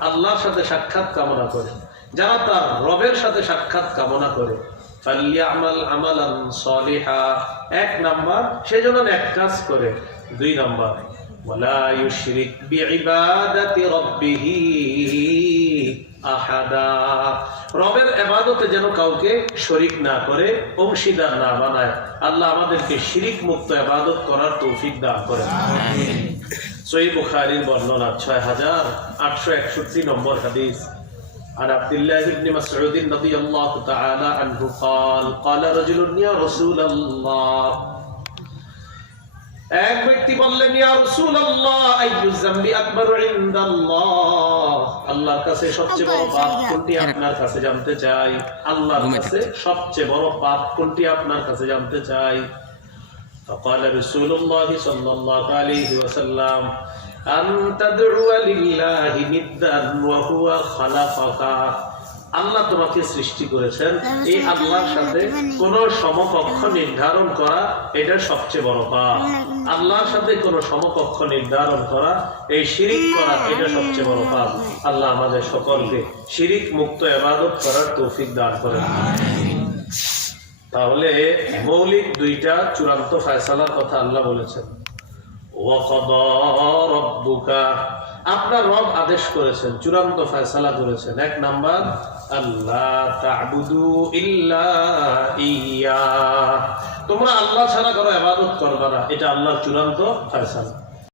আল্লাহর সাথে সাক্ষাৎ কামনা করে। যারা তার রবের সাথে সাক্ষাৎ কামনা করে। এক নাম্বার, সে যেন এক কাজ করে। দুই নাম্বার রবের এবাদতে যেন কাউকে শরিক না করে অংশীদার না বানায় আল্লাহ আমাদেরকে শিরিক মুক্ত এবাদত করার তৌফিক দান করে সহি বুখারীর বর্ণনা ছয় হাজার আটশো একষট্টি নম্বর হাদিস عن عبد الله بن مسعود رضي الله تعالى عنه قال قال رجل يا رسول الله এক ব্যক্তি বললেন ইয়া রাসূলুল্লাহ আইয়ু যামবি আকবারু ইনদাল্লাহ আল্লাহর কাছে সবচেয়ে বড় পাপ কোনটি আপনার কাছে জানতে চাই আল্লাহর কাছে সবচেয়ে বড় পাপ কোনটি আপনার কাছে জানতে চাই فقال رسول الله صلى الله عليه وسلم أن تدعو لله ندا وهو خلقك আল্লাহ তোমাকে সৃষ্টি করেছেন। এই আল্লাহর সাথে কোন সমকক্ষ নির্ধারণ করা এটা সবচেয়ে বড় পাপ। আল্লাহর সাথে কোন সমকক্ষ নির্ধারণ করা এই শিরিক করা এটা সবচেয়ে বড় পাপ। আল্লাহ আমাদের সকলকে শিরিক মুক্ত এবাদত করার তৌফিক দান করেন। তাহলে মৌলিক দুইটা চূড়ান্ত ফায়সালার কথা আল্লাহ বলেছেন। ওয়াকাদা রাব্বুকা আপনার রব আদেশ করেছেন, চূড়ান্ত ফয়সালা করেছেন। এক নাম্বার আল্লাহ ইয়া। তোমরা আল্লাহ ছাড়া কারও আবাদত করবা না, এটা আল্লাহর চূড়ান্ত ফয়সালা।